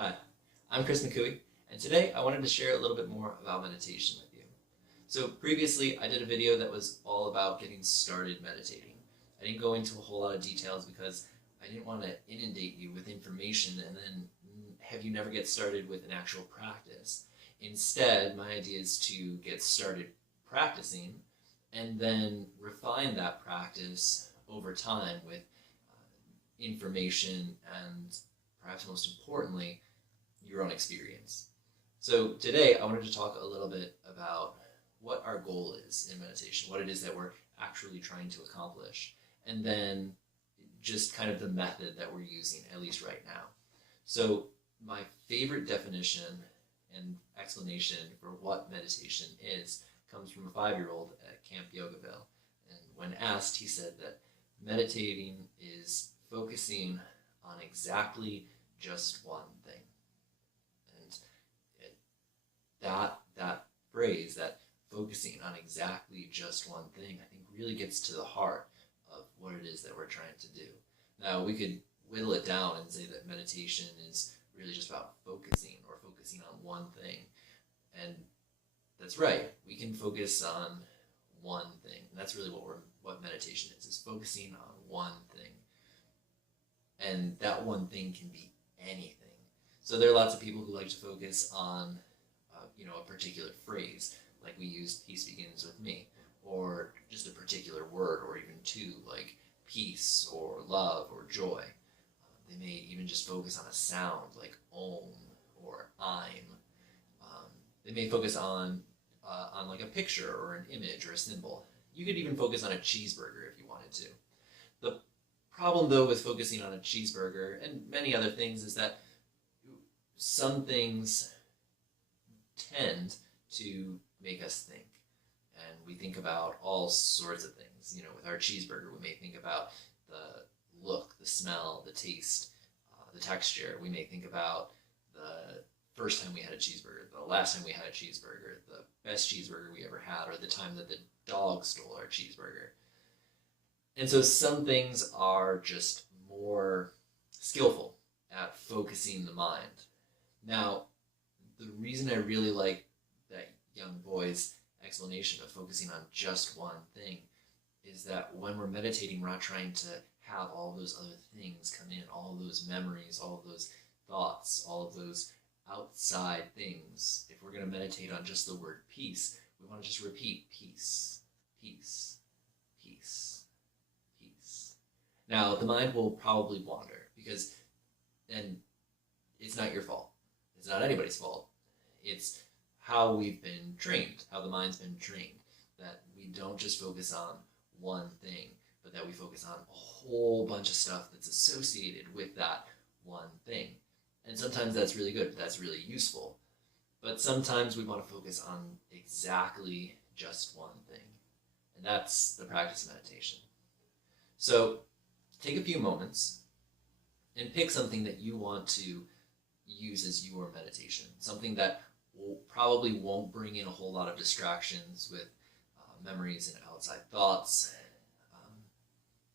Hi, I'm Chris McCooey, and today I wanted to share a little bit more about meditation with you. So previously I did a video that was all about getting started meditating. I didn't go into a whole lot of details because I didn't want to inundate you with information and then have you never get started with an actual practice. Instead, my idea is to get started practicing and then refine that practice over time with information and perhaps most importantly, your own experience. So today I wanted to talk a little bit about what our goal is in meditation, what it is that we're actually trying to accomplish, and then just kind of the method that we're using, at least right now. So my favorite definition and explanation for what meditation is comes from a 5-year-old at Camp Yogaville. And when asked, he said that meditating is focusing on exactly just one thing. And that phrase, that focusing on exactly just one thing, I think really gets to the heart of what it is that we're trying to do. Now, we could whittle it down and say that meditation is really just about focusing or focusing on one thing. And that's right. We can focus on one thing. And that's really what meditation is focusing on one thing. And that one thing can be anything. So there are lots of people who like to focus on, a particular phrase, like we used "peace begins with me," or just a particular word, or even two, like peace or love or joy. They may even just focus on a sound, like om or I'm. They may focus on like a picture or an image or a symbol. You could even focus on a cheeseburger if you wanted to. The problem, though, with focusing on a cheeseburger and many other things is that some things tend to make us think. And we think about all sorts of things. With our cheeseburger, we may think about the look, the smell, the taste, the texture. We may think about the first time we had a cheeseburger, the last time we had a cheeseburger, the best cheeseburger we ever had, or the time that the dog stole our cheeseburger. And so some things are just more skillful at focusing the mind. Now, the reason I really like that young boy's explanation of focusing on just one thing is that when we're meditating, we're not trying to have all those other things come in, all of those memories, all of those thoughts, all of those outside things. If we're going to meditate on just the word peace, we want to just repeat peace, peace, peace, peace. Now, the mind will probably wander and it's not your fault. It's not anybody's fault. It's how we've been trained, how the mind's been trained, that we don't just focus on one thing, but that we focus on a whole bunch of stuff that's associated with that one thing. And sometimes that's really good, that's really useful. But sometimes we want to focus on exactly just one thing. And that's the practice of meditation. So take a few moments and pick something that you want to use as your meditation, something that probably won't bring in a whole lot of distractions with memories and outside thoughts,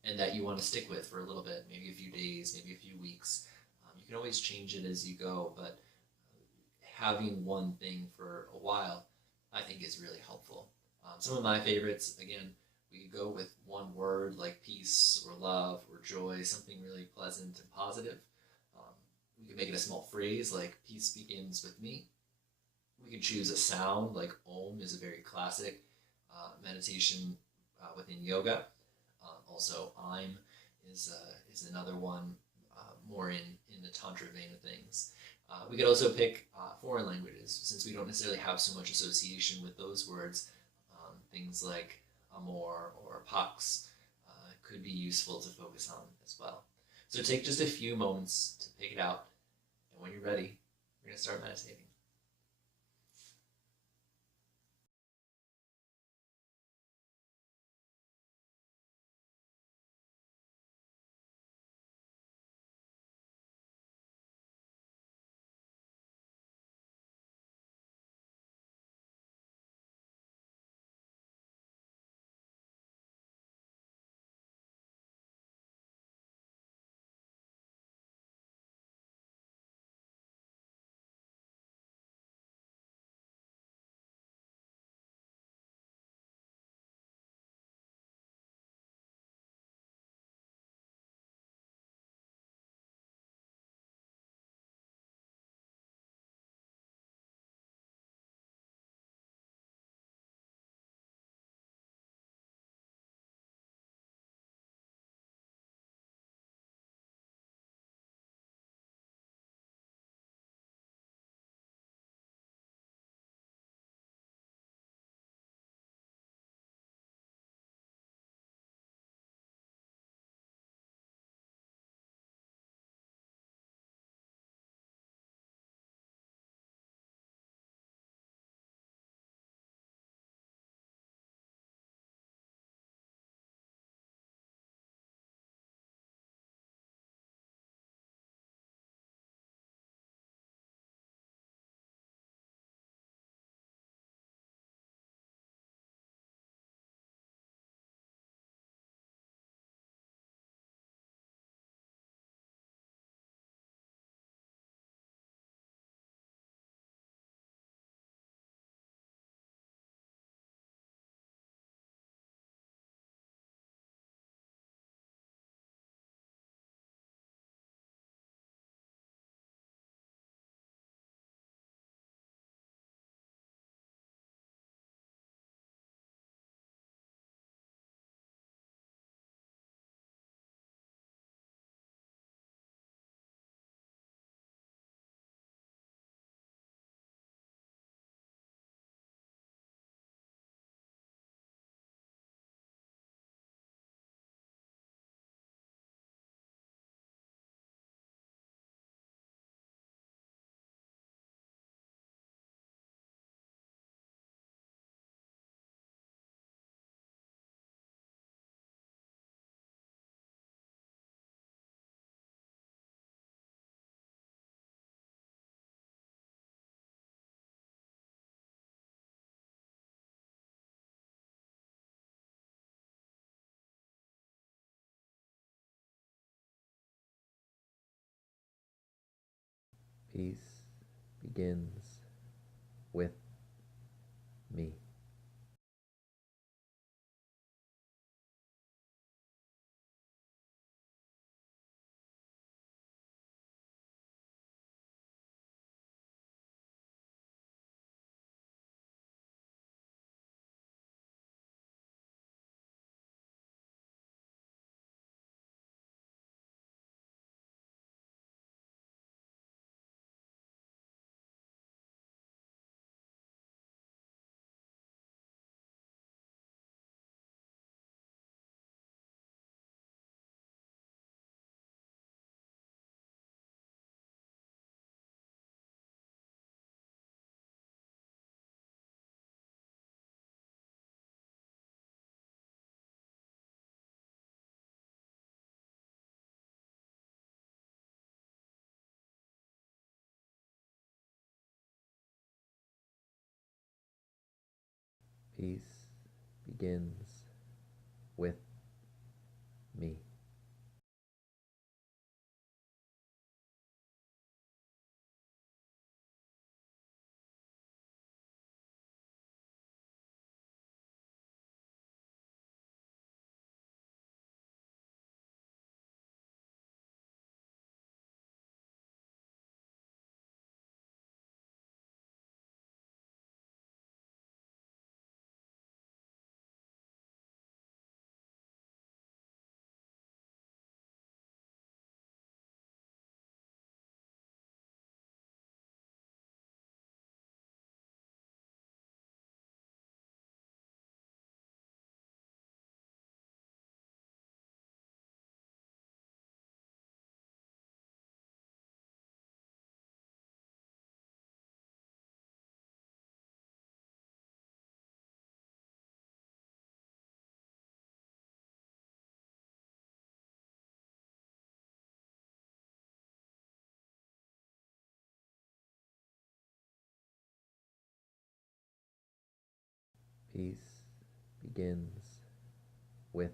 and that you want to stick with for a little bit, maybe a few days, maybe a few weeks. You can always change it as you go, but having one thing for a while, I think, is really helpful. Some of my favorites, again, we could go with one word like peace or love or joy, something really pleasant and positive. We could make it a small phrase like peace begins with me. We could choose a sound like om is a very classic meditation within yoga. Also, I'm is another one more in the tantra vein of things. We could also pick foreign languages since we don't necessarily have so much association with those words. Things like amor or pax could be useful to focus on as well. So take just a few moments to pick it out, and when you're ready, we're going to start meditating. Peace begins with me. Peace begins with me. Peace begins with